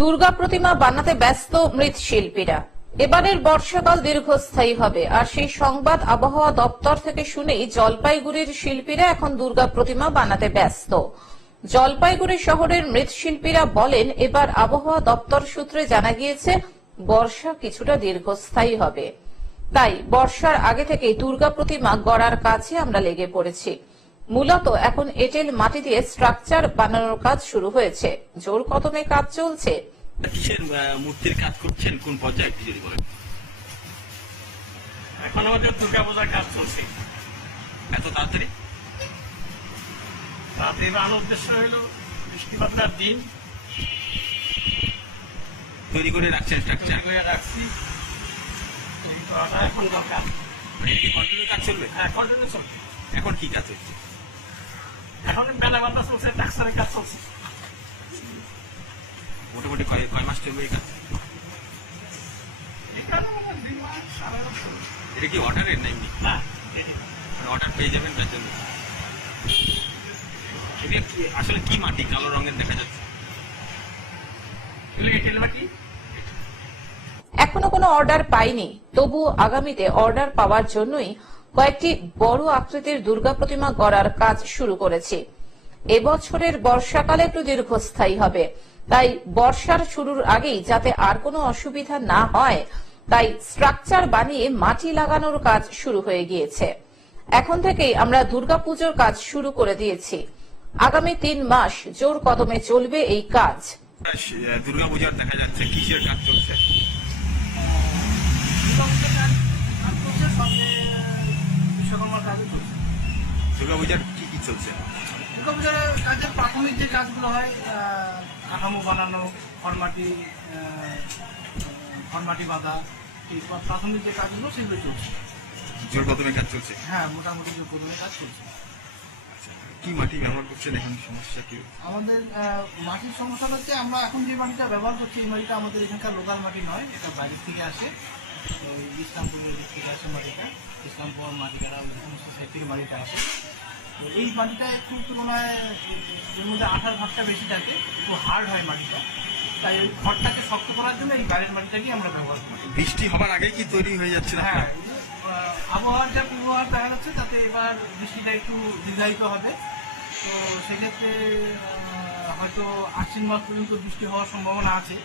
দুর্গা প্রতিমা বানাতে ব্যস্ত মৃৎশিল্পীরা। এবারের বর্ষাকাল দীর্ঘস্থায়ী হবে, আর সেই সংবাদ আবহাওয়া দপ্তর থেকে শুনেই জলপাইগুড়ির শিল্পীরা এখন দুর্গা প্রতিমা বানাতে ব্যস্ত। জলপাইগুড়ি শহরের মৃৎশিল্পীরা বলেন, এবার আবহাওয়া দপ্তর সূত্রে জানা গিয়েছে, বর্ষা কিছুটা দীর্ঘস্থায়ী হবে। তাই বর্ষার আগে থেকেই দুর্গা প্রতিমা গড়ার কাছে আমরা লেগে পড়েছি। মূলত এখন এঁটেল মাটি দিয়ে স্ট্রাকচার বানানোর কাজ শুরু হয়েছে। জোর কদমে কাজ চলছে। কিসের মূর্তির কাজ করছেন কোন পর্যায়ে বলেন। এখন আমাদের দুর্গা পূজার কাজ চলছে। এত তাড়াতাড়ি? উদ্দেশ্য হলো বৃষ্টিপাতার দিন। তৈরি করে রাখছেন স্ট্রাকচার করে রাখছি। এখন দরকার চলবে? এখন জন্য চলছে এখন কি কাজ চলছে? এখন মেলা বান্ধা চলছে ডাক্তারের কাজ চলছে। মোটামুটি কয় কয় মাস চলবে এই কাজ? মানে। এটা কি অর্ডারের না এমনি? না, অর্ডার পেয়ে যাবেন তার জন্য। এটা কি আসলে কি মাটি? কালো রঙের দেখা যাচ্ছে। এঁটেল মাটি এখনও কোনো অর্ডার পাইনি। তবু আগামীতে অর্ডার পাওয়ার জন্যই কয়েকটি বড় আকৃতির দুর্গা প্রতিমা গড়ার কাজ শুরু করেছি। এবছরের বর্ষাকালে একটু দীর্ঘস্থায়ী হবে। তাই বর্ষার শুরুর আগেই যাতে আর কোনো অসুবিধা না হয়, তাই স্ট্রাকচার বানিয়ে মাটি লাগানোর কাজ শুরু হয়ে গিয়েছে। এখন থেকেই আমরা দুর্গাপুজোর কাজ শুরু করে দিয়েছি। আগামী তিন মাস জোর কদমে চলবে এই কাজ। দুর্গা পূজার দেখা যাচ্ছে, কিসের কাজ চলছে? দুর্গা পূজার কি কি চলছে? দুর্গাপূজার কাজের প্রাথমিক যে কাজগুলো হয় কাঠামো বানানো খড়মাটি খড়মাটি বাঁধা এই প্রাথমিক যে কাজগুলো সেগুলো চলছে। জোর কদমে কাজ চলছে? হ্যাঁ মোটামুটি যে প্রথমে কাজ চলছে। আচ্ছা, কি মাটি ব্যবহার করছেন এখন? সমস্যা কি? আমাদের মাটির সমস্যা হচ্ছে আমরা এখন যে মাটিটা ব্যবহার করছি এই মাটিটা আমাদের এখানকার লোকাল মাটি নয় এটা বাইরের থেকে আসে। ইসলামপুর থেকে আসে মাটিটা ইসলামপুর মাটিটা ওই সমস্ত থেকে মাটিটা আসে। এই মাটিটা একটু তুলনায় এর মধ্যে আঠার ভাগটা বেশি থাকে একটু হার্ড হয় মাটিটা। তাই ওই খড়টাকে শক্ত করার জন্য এই বাইরের মাটিটাকেই আমরা ব্যবহার করি। বৃষ্টি হবার আগেই কি তৈরি হয়ে যাচ্ছে হ্যাঁ আবহাওয়ার যা পূর্বাভাস দেখা যাচ্ছে তাতে এবার বৃষ্টিটা একটু দীর্ঘায়িত হবে। তো সেক্ষেত্রে হয়তো আশ্বিন মাস পর্যন্ত বৃষ্টি হওয়ার সম্ভাবনা আছে।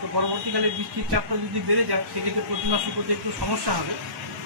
তো পরবর্তীকালে বৃষ্টির চাপটা যদি বেড়ে যায় সেক্ষেত্রে প্রতিমা শুকোতে একটু সমস্যা হবে।